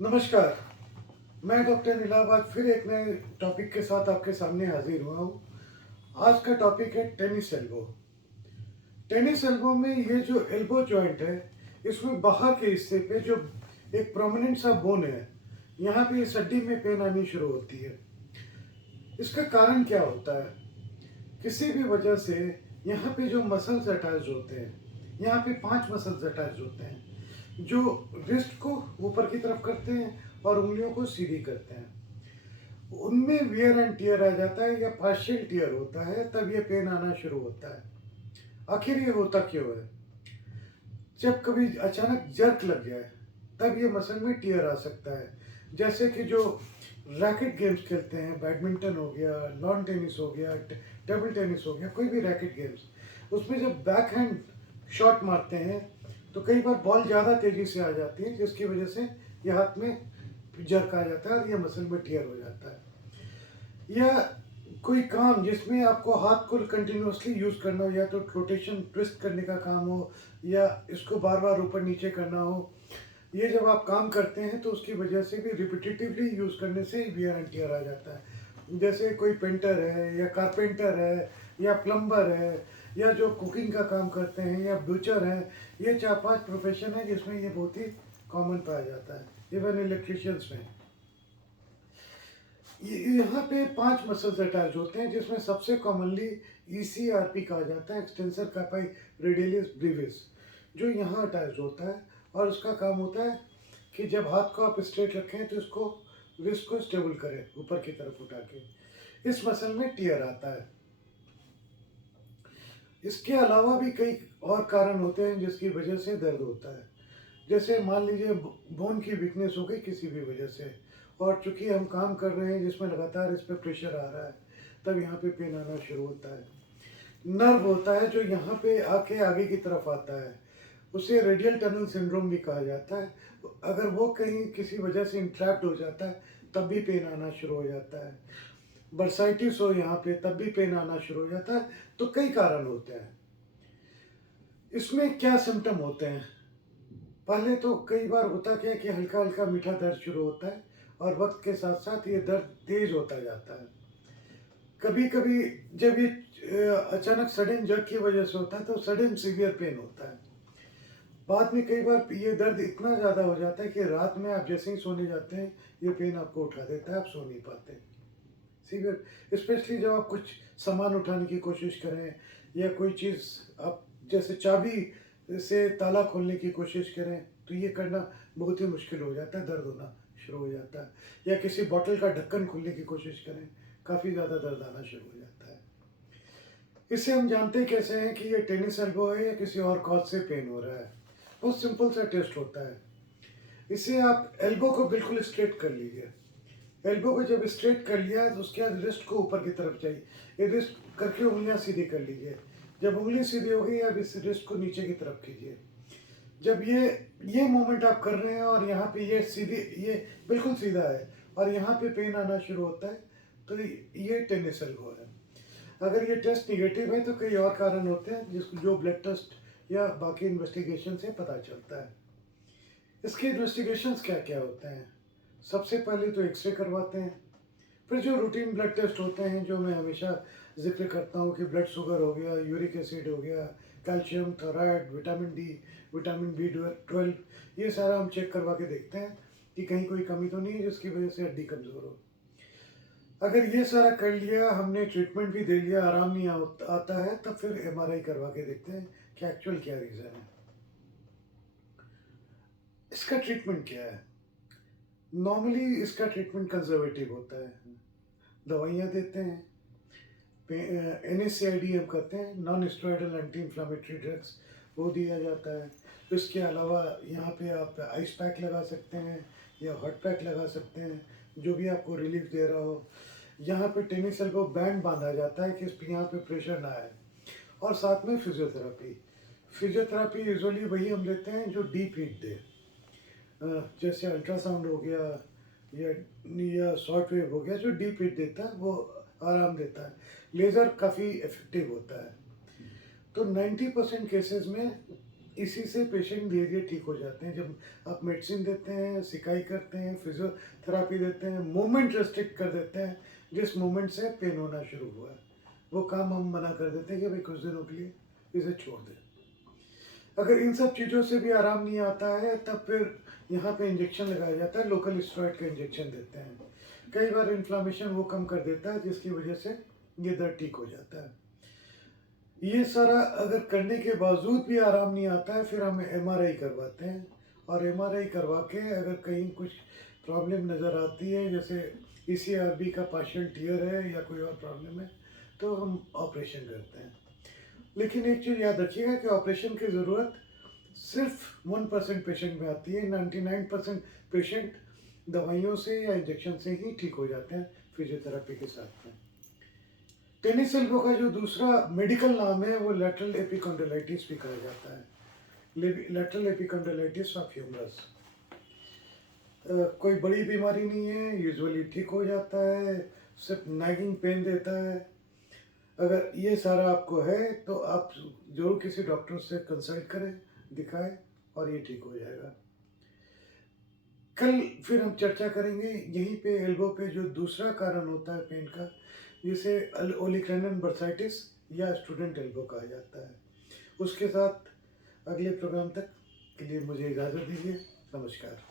नमस्कार। मैं डॉक्टर नीलाव फिर एक नए टॉपिक के साथ आपके सामने हाजिर हुआ हूँ। आज का टॉपिक है टेनिस एल्बो। टेनिस एल्बो में ये जो एल्बो जॉइंट है, इसमें बाहर के हिस्से पे जो एक प्रोमिनेंट सा बोन है, यहाँ पे इस हड्डी में पेन आनी शुरू होती है। इसका कारण क्या होता है? किसी भी वजह से यहाँ पे जो मसल्स अटैच होते हैं, यहाँ पे 5 मसल्स अटैच होते हैं जो रिस्ट को ऊपर की तरफ करते हैं और उंगलियों को सीधी करते हैं। उनमें वियर एंड टियर आ जाता है या पार्शियल टियर होता है, तब ये पेन आना शुरू होता है। आखिर ये होता क्यों है? जब कभी अचानक जर्क लग जाए तब ये मसल में टियर आ सकता है। जैसे कि जो रैकेट गेम्स खेलते हैं, बैडमिंटन हो गया, लॉन टेनिस हो गया, टेबल टेनिस हो गया, कोई भी रैकेट गेम्स, उसमें जब बैक हैंड शॉट मारते हैं तो कई बार बॉल ज़्यादा तेज़ी से आ जाती है, जिसकी वजह से ये हाथ में जर्क आ जाता है और ये मसल में टियर हो जाता है। या कोई काम जिसमें आपको हाथ को कंटिन्यूअसली यूज़ करना हो, या तो रोटेशन ट्विस्ट करने का काम हो या इसको बार बार ऊपर नीचे करना हो, ये जब आप काम करते हैं तो उसकी वजह से भी रिपीटेटिवली यूज़ करने से वियर एंड टियर आ जाता है। जैसे कोई पेंटर है या कारपेंटर है या प्लम्बर है या जो कुकिंग का काम करते हैं या ब्यूचर है, ये 4-5 प्रोफेशन है जिसमें ये बहुत ही कॉमन पाया जाता है, इवन इलेक्ट्रिशियंस में। यहाँ पे 5 मसल्स अटैच होते हैं, जिसमें सबसे कॉमनली ईसीआरपी कहा जाता है, एक्सटेंसर कार्पाई रेडियलिस ब्रीविस, जो यहाँ अटैच होता है। और उसका काम होता है कि जब हाथ को आप स्ट्रेट रखें तो इसको रिस्ट को स्टेबल करें ऊपर की तरफ उठा के। इस मसल में टियर आता है। इसके अलावा भी कई और कारण होते हैं जिसकी वजह से दर्द होता है। जैसे मान लीजिए बोन की वीकनेस हो गई किसी भी वजह से, और चूंकि हम काम कर रहे हैं जिसमें लगातार इस पर प्रेशर आ रहा है, तब यहाँ पे पेन आना शुरू होता है। नर्व होता है जो यहाँ पे आके आगे की तरफ आता है, उसे रेडियल टनल सिंड्रोम भी कहा जाता है। अगर वो कहीं किसी वजह से इंट्रैप्ट हो जाता है तब भी पेन आना शुरू हो जाता है। बर्साइटिस हो यहाँ पे तब भी पेन आना शुरू हो जाता है। तो कई कारण होते हैं। इसमें क्या सिम्टम होते हैं? पहले तो कई बार होता क्या है कि हल्का हल्का मीठा दर्द शुरू होता है और वक्त के साथ साथ ये दर्द तेज होता जाता है। कभी कभी जब ये अचानक सडन जर्क की वजह से होता है तो सडन सीवियर पेन होता है। बाद में कई बार ये दर्द इतना ज़्यादा हो जाता है कि रात में आप जैसे ही सोने जाते हैं ये पेन आपको उठा देता है, आप सो नहीं पाते। सीवियर, स्पेशली जब आप कुछ सामान उठाने की कोशिश करें या कोई चीज़ आप जैसे चाबी से ताला खोलने की कोशिश करें तो ये करना बहुत ही मुश्किल हो जाता है, दर्द होना शुरू हो जाता है। या किसी बॉटल का ढक्कन खोलने की कोशिश करें, काफ़ी ज़्यादा दर्द आना शुरू हो जाता है। इससे हम जानते कैसे हैं कि ये टेनिस एल्बो है या किसी और कॉज से पेन हो रहा है? बहुत सिंपल सा टेस्ट होता है। इससे आप एल्बो को बिल्कुल स्ट्रेट कर लीजिए। एल्बो को जब स्ट्रेट कर लिया तो उसके बाद रिस्ट को ऊपर की तरफ चाहिए, ये रिस्ट करके उंगलियां सीधी कर लीजिए। जब उंगली सीधी हो गई अब इस रिस्ट को नीचे की तरफ कीजिए। जब ये मूवमेंट आप कर रहे हैं और यहाँ पे ये सीधी, ये बिल्कुल सीधा है और यहाँ पे पेन आना शुरू होता है, तो ये टेनिस एल्बो है। अगर ये टेस्ट निगेटिव है तो कई और कारण होते हैं जिसको जो ब्लड टेस्ट या बाकी इन्वेस्टिगेशन से पता चलता है। इसके इन्वेस्टिगेशंस क्या क्या होते हैं? सबसे पहले तो एक्सरे करवाते हैं। फिर जो रूटीन ब्लड टेस्ट होते हैं जो मैं हमेशा जिक्र करता हूँ कि ब्लड शुगर हो गया, यूरिक एसिड हो गया, calcium, thyroid, vitamin D, vitamin B12, ये सारा हम चेक करवा के देखते हैं कि कहीं कोई कमी तो नहीं है जिसकी वजह से हड्डी कमज़ोर हो। अगर ये सारा कर लिया, हमने ट्रीटमेंट भी दे लिया, आराम नहीं आता है, तब फिर MRI करवा के देखते हैं कि एक्चुअल क्या रीज़न है। इसका ट्रीटमेंट क्या है? नॉर्मली इसका ट्रीटमेंट कंजर्वेटिव होता है। दवाइयाँ देते हैं, NSAID हम करते हैं, non steroidal anti inflammatory drugs, वो दिया जाता है। इसके अलावा यहाँ पे आप आइस पैक लगा सकते हैं या हॉट पैक लगा सकते हैं, जो भी आपको रिलीफ दे रहा हो। यहाँ पे टेनिस एल्बो बैंड बांधा जाता है कि इस पे यहाँ पे प्रेशर ना आए। और साथ में फिजियोथेरेपी। फिजियोथेरेपी यूजुअली वही हम लेते हैं जो डीप हीट दे, जैसे अल्ट्रासाउंड हो गया या शॉर्ट वेव हो गया, जो डीप हीट देता है वो आराम देता है। लेज़र काफ़ी इफेक्टिव होता है। तो 90% केसेस में इसी से पेशेंट धीरे-धीरे ठीक हो जाते हैं। जब आप मेडिसिन देते हैं, सिकाई करते हैं, फिज़ियोथेरेपी देते हैं, मूवमेंट रेस्ट्रिक्ट कर देते हैं, जिस मूवमेंट से पेन होना शुरू हुआ है, वो काम हम मना कर देते हैं कि भाई कुछ दिनों के लिए इसे छोड़ दें। अगर इन सब चीज़ों से भी आराम नहीं आता है, तब फिर यहाँ पे इंजेक्शन लगाया जाता है, लोकल स्टेरॉइड का इंजेक्शन देते हैं। कई बार इन्फ्लेमेशन वो कम कर देता है, जिसकी वजह से ये दर्द ठीक हो जाता है। ये सारा अगर करने के बावजूद भी आराम नहीं आता है, फिर हम एमआरआई करवाते हैं, और एमआरआई करवा के अगर कहीं कुछ प्रॉब्लम नज़र आती है, जैसे ईसीआरबी का पार्शियल टियर है या कोई और प्रॉब्लम है, तो हम ऑपरेशन करते हैं। लेकिन एक चीज़ याद रखिएगा कि ऑपरेशन की ज़रूरत सिर्फ 1% पेशेंट में आती है। 99% पेशेंट दवाइयों से या इंजेक्शन से ही ठीक हो जाते हैं फिजियोथेरेपी के साथ में। टेनिस एल्बो का जो दूसरा मेडिकल नाम है वो लैटरल एपिकॉन्डिलाइटिस भी कहा जाता है। लैटरल एपिकॉन्डिलाइटिस ऑफ ह्यूमरस कोई बड़ी बीमारी नहीं है, यूजुअली ठीक हो जाता है, सिर्फ नैगिंग पेन देता है। अगर ये सारा आपको है तो आप ज़रूर किसी डॉक्टर से कंसल्ट करें, दिखाएं, और ये ठीक हो जाएगा। कल फिर हम चर्चा करेंगे यहीं पे एल्बो पे जो दूसरा कारण होता है पेन का, जिसे ओलिक्रेनन बर्साइटिस या स्टूडेंट एल्बो कहा जाता है। उसके साथ अगले प्रोग्राम तक के लिए मुझे इजाज़त दीजिए। नमस्कार।